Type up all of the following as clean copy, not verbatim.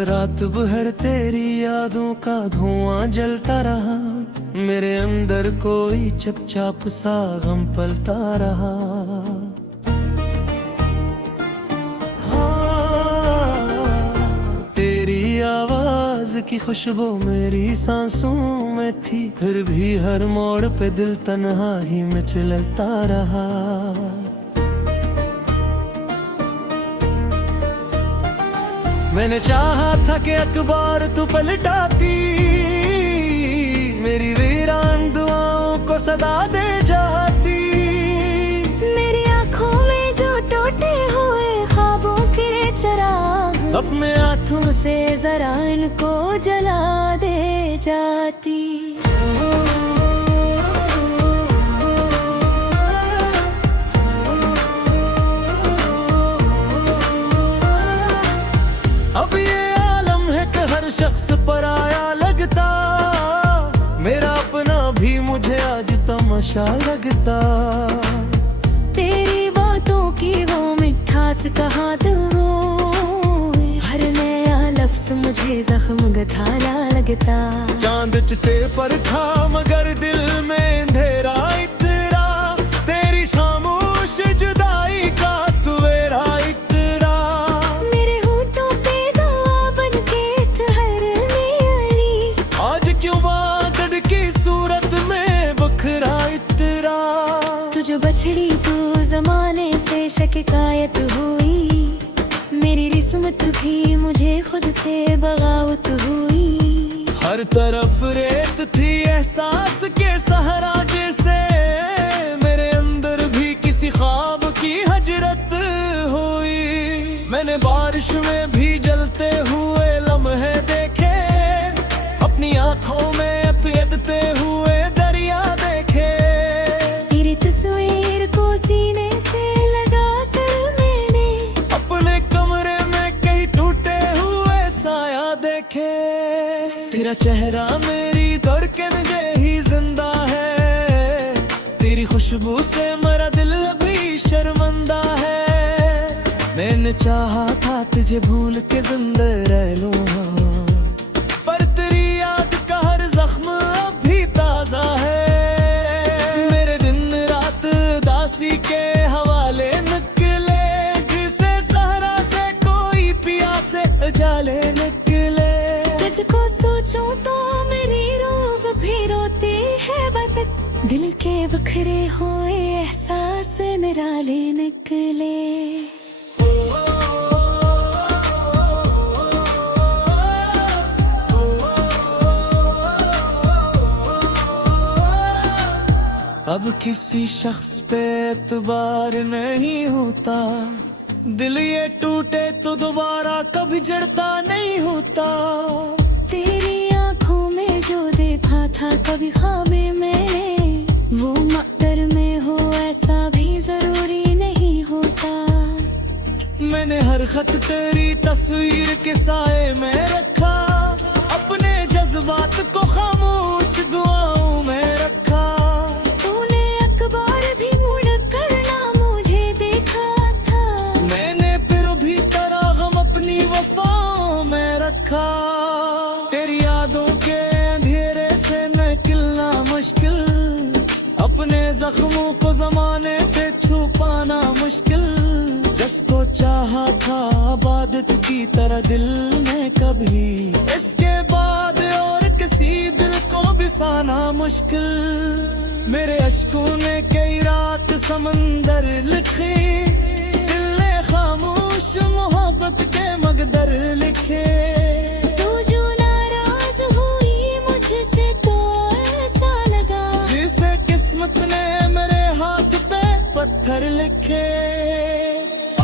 रात भर तेरी यादों का धुआं जलता रहा, मेरे अंदर कोई चुपचाप सा गम पलता रहा। हाँ, तेरी आवाज की खुशबू मेरी सांसों में थी, फिर भी हर मोड़ पे दिल तन्हाई में चलता रहा। मैंने चाहा था कि अखबार तू पलटाती, मेरी वीरान दुआओं को सदा दे जाती। मेरी आंखों में जो टूटे हुए ख्वाबों के चिराग, अपने हाथों से जरा इनको जला दे जाती। अब ये आलम है कि हर शख्स पराया लगता, मेरा अपना भी मुझे आज तमाशा लगता। तेरी बातों की वो मिठास कहाँ दिल रोए, हर नया लफ्ज मुझे जख्म गथाला लगता। चांद चिते पर था मगर दिल में अंधेरा इतरा, तेरी खामोश जुदाई का सवेरा इतरा। मेरे होठों पे दुआ बन के ठहरने वाली, आज क्यों बादल की सूरत में बखरा इतरा। तुझ बछड़ी तू जमाने से शिकायत हुई, मेरी रिस्मत भी मुझे खुद से बगावत हुई। हर तरफ रेत थी एहसास के सहारा जैसे, मेरे अंदर भी किसी ख्वाब की हजरत हुई। मैंने बारिश में भी जलते हुए लम्हे देखे, अपनी आंखों में अतयदते हुए दरिया देखे। तेरी तस्वीर को सीने से लगा कर मैंने अपने कमरे में कई टूटे हुए साया देखे। तेरा चेहरा मेरी धड़कन ही जिंदा है, तेरी खुशबू से मेरा दिल अभी शर्मिंदा है। मैंने चाहा था तुझे भूल के जिंदा रह लूं, पर तेरी याद का हर जख्म अभी ताजा है। मेरे दिन रात दासी के हवाले निकले, जिसे सहरा से कोई प्यासे जाले निकले। तुझको सोचूं तो मेरी रूह भी रोती है बतक, दिल के बखरे हुए एहसास निराले निकले। अब किसी शख्स पे एतबार नहीं होता, दिल ये टूटे तो दोबारा कभी जड़ता नहीं होता। तेरी आंखों में जो देखा था कभी ख्वाबे में, वो मकदर में हो ऐसा भी जरूरी नहीं होता। मैंने हर खत तेरी तस्वीर के साए में रखा, अपने जज्बात को खामोश दुआओं में रखा। तूने अखबार भी मुड़ कर ना मुझे देखा था, मैंने फिर भी तेरा गम अपनी वफाओं में रखा। तेरी यादों के अंधेरे से निकलना मुश्किल, अपने जख्मों को जमाने से छुपाना मुश्किल। जिसको चाहा था आबादत की तरह दिल में कभी, इसके बाद और किसी दिल को बिसाना मुश्किल। मेरे अश्कों ने कई रात समंदर लिखे, दिल ने खामोश मोहब्बत के मकदर लिखे। तू जो नाराज हुई मुझसे तो ऐसा लगा, जिसे किस्मत ने मेरे हाथ पे पत्थर लिखे।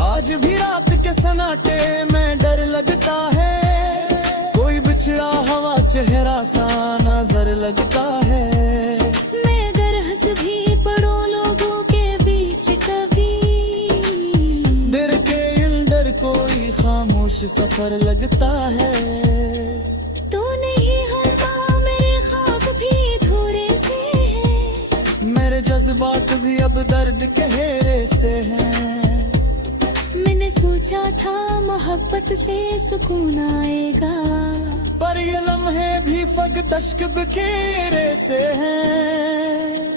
आज भी रात के सन्नाटे में डर लगता है, कोई बिछड़ा हुआ चेहरा सा नजर लगता है। मैं अगर हंस भी पड़ूं लोगों के बीच कभी, दिल के अंदर कोई खामोश सफर लगता है। तू नहीं हलवा मेरे ख्वाब भी अधूरे से हैं, मेरे जज्बात भी अब दर्द के घेरे से हैं। मैंने सोचा था मोहब्बत से सुकून आएगा, पर ये लम्हे भी फग तश्क बिखेरे से हैं।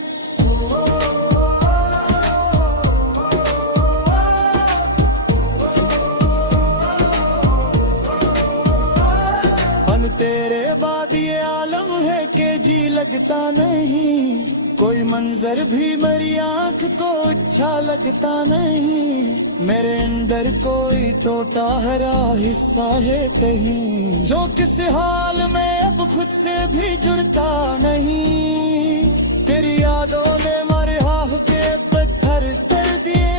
पन तेरे बाद ये आलम है कि जी लगता नहीं, कोई मंजर भी मेरी आंख को अच्छा लगता नहीं। मेरे अंदर कोई तो टहरा हिस्सा है कहीं, जो किस हाल में अब खुद से भी जुड़ता नहीं। तेरी यादों ने मारे हाथ के पत्थर कर दिए,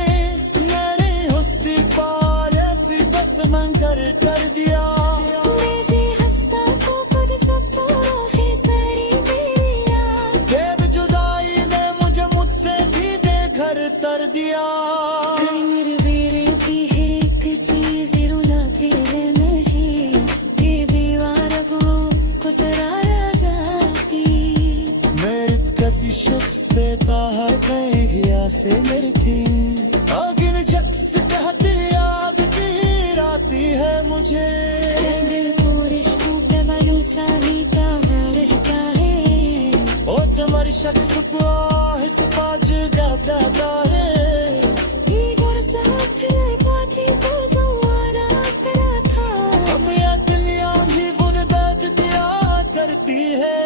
मेरी हुस्ती पाल ऐसी बस मंगर कर दिया। से मेरी थी आगिन शख्स कहती याद भी आती है मुझे। ओ तुम्हारी शख्स पास पाज गाता है, हम या दिलियां भी बुन दाज दिया करती है।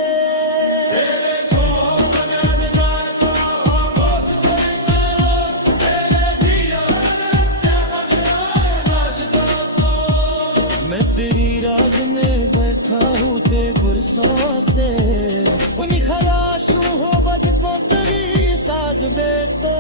तेरी राज में बैठा हूँ ते गुरसा से, उन्हीं खलाशों हो बद पोतरी साज दे तो।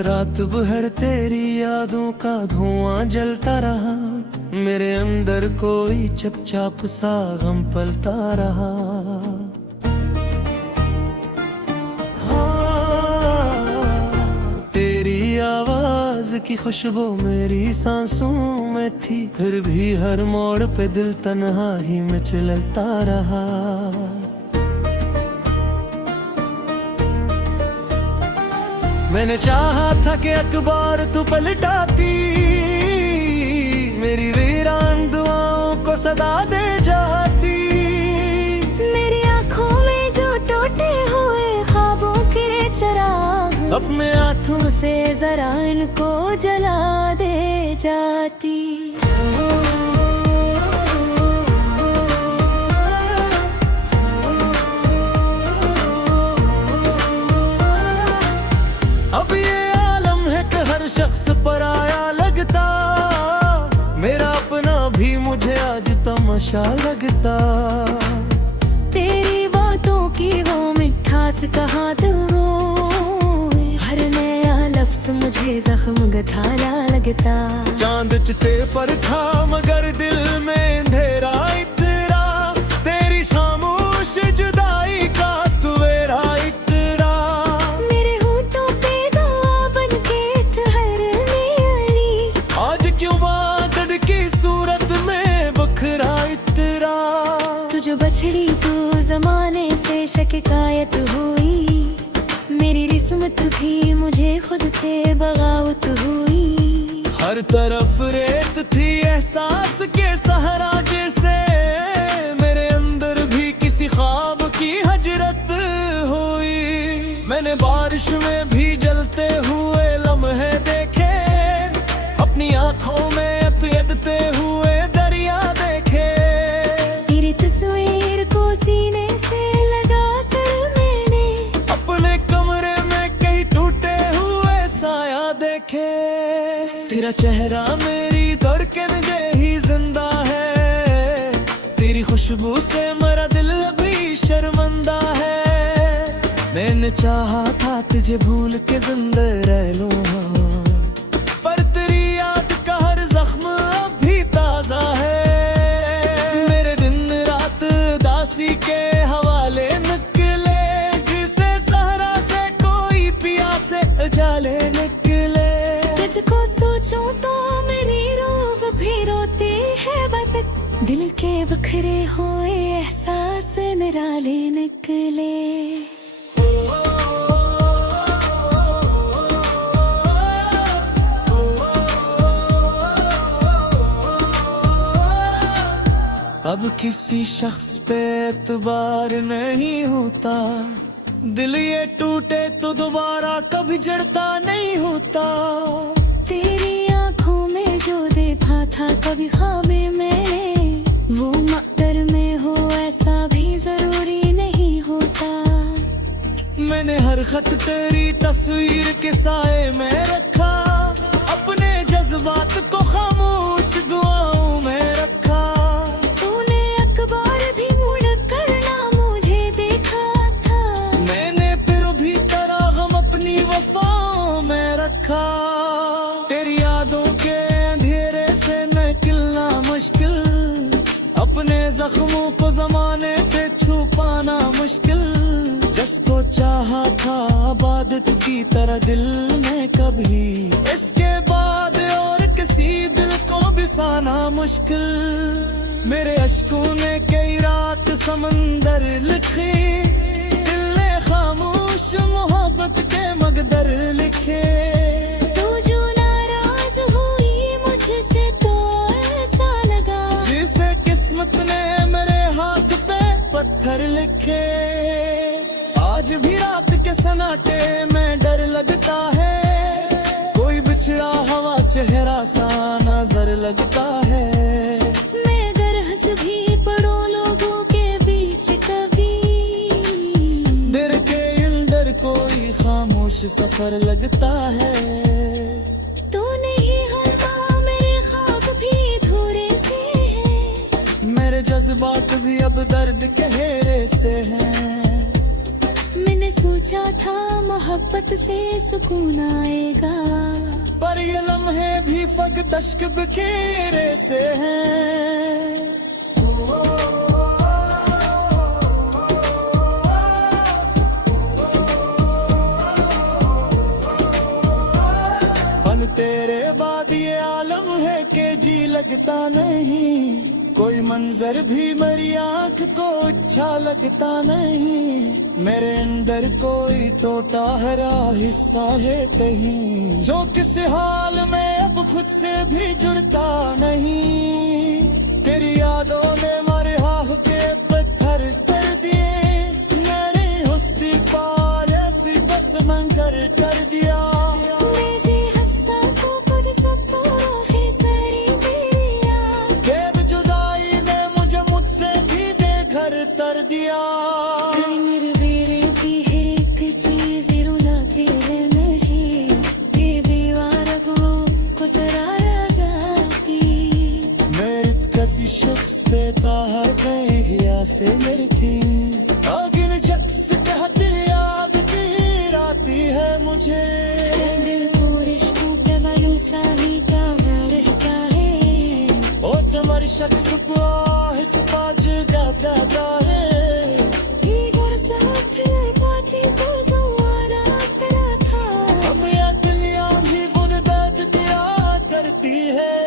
रात भर तेरी यादों का धुआं जलता रहा, मेरे अंदर कोई चुपचाप सा गम पलता रहा। तेरी आवाज की खुशबू मेरी सांसों में थी, फिर भी हर मोड़ पे दिल तन्हाई में चलता रहा। मैंने चाहा था कि अखबार तू पलटाती, मेरी वीरान दुआओं को सदा दे जाती। मेरी आंखों में जो टूटे हुए ख्वाबों के चिराग, अपने हाथों से जरा इनको जला दे जाती। अब ये आलम है कि हर शख्स पराया लगता, मेरा अपना भी मुझे आज तमाशा लगता। तेरी बातों की वो मिठास कहाँ दूँ, हर नया लफ्ज मुझे जख्म गठाला लगता। चांद चिते पर था मगर दिल में अंधेरा इतरा, तेरी खामोश जुदाई का सवेरा इतरा। मेरे होठों पे दुआ बन के ठहरने वाली, आज क्यों बादल की सूरत में बखरा इतरा। तुझ बछड़ी तू जमाने से शिकायत हुई, मेरी रिस्मत भी मुझे खुद से बगावत हुई। हर तरफ रेत थी एहसास के सहारा जैसे, मेरे अंदर भी किसी ख्वाब की हजरत हुई। मैंने बारिश में भी जलते हुए लम्हे देखे, अपनी आंखों में अतयदते हुए दरिया देखे। तेरी तस्वीर को सीने से लगा कर मैंने अपने कमरे में कई टूटे हुए साया देखे। तेरा चेहरा मेरी धड़कन ही जिंदा है, तेरी खुशबू से मेरा दिल भी शर्मिंदा है। मैंने मैंने चाहा था तुझे भूल के जिंदा रह लूं, हाँ, पर तेरी याद का हर जख्म अभी ताजा है। मेरे दिन रात दासी के हवाले निकले, जिसे सहरा से कोई पिया से उजाले निकले। तुझको सोचूं तो मेरी रूह भी रोती है बतक, दिल के बिखरे हुए एहसास निराले निकले। अब किसी शख्स पे एतबार नहीं होता, दिल ये टूटे तो दोबारा कभी जड़ता नहीं होता। तेरी आंखों में जो देखा था कभी ख्वाबे में, वो मकदर में हो ऐसा भी जरूरी नहीं होता। मैंने हर खत तेरी तस्वीर के साए में रखा, अपने जज्बात को खामोश दुआओं में रखा। तूने अखबार भी मुड़ कर ना मुझे देखा था, मैंने फिर भी तेरा गम अपनी वफाओं में रखा। तेरी यादों के अंधेरे से निकलना मुश्किल, अपने जख्मों को जमाने से छुपाना मुश्किल। जिसको चाहा था आबादत की तरह दिल में कभी, इसके बाद और किसी दिल को बिसाना मुश्किल। मेरे अश्कों ने कई रात समंदर लिखे, दिल ने खामोश मोहब्बत के मकदर लिखे। तू जो नाराज हुई मुझसे तो ऐसा लगा, जिसे किस्मत ने मेरे हाथ पे पत्थर लिखे। आज भी रात के सन्नाटे में डर लगता है, कोई बिछड़ा हवा चेहरा सा नजर लगता है। मैं अगर हंस भी पड़ूं लोगों के बीच कभी, दिल के अंदर कोई खामोश सफर लगता है। तू नहीं हर मेरे ख्वाब भी अधूरे से हैं, मेरे जज्बात भी अब दर्द के घेरे से हैं। मैंने सोचा था मोहब्बत से सुकून आएगा, पर ये लम्हे भी फक दश्क बिखेरे से हैं। पल तेरे बाद ये आलम है कि जी लगता नहीं, कोई मंजर भी मेरी आंख को अच्छा लगता नहीं। मेरे अंदर कोई टूटा हरा हिस्सा है कहीं, जो किसी हाल में अब खुद से भी जुड़ता नहीं। तेरी यादों ने मारे हाथ के पत्थर कर दिए, मेरी हुस्न पाल ऐसी बस मंगर कर दिया। मैं जी हंसता तो खुद सब तो है सारी मेरी याद, बेब जुदाई ने मुझे मुझसे भी बेघर कर दिया। मेरे बेरे की हर एक चीज रुलाती है मुझे, ये बेवार को सरारा जाती। मेरे किसी शख्स पे ताहर कहीं से मेरी थी, अगिन शख्स कहते याद भी आती है मुझे। दिल को रिश्तों के बालू सामी का रहता है, ओ तुम्हारी शख्स को हिस पाज गाता है। इधर साथ बातें तो जमाना तेरा था, हम या दुनिया भी बुन दाज दिया करती है।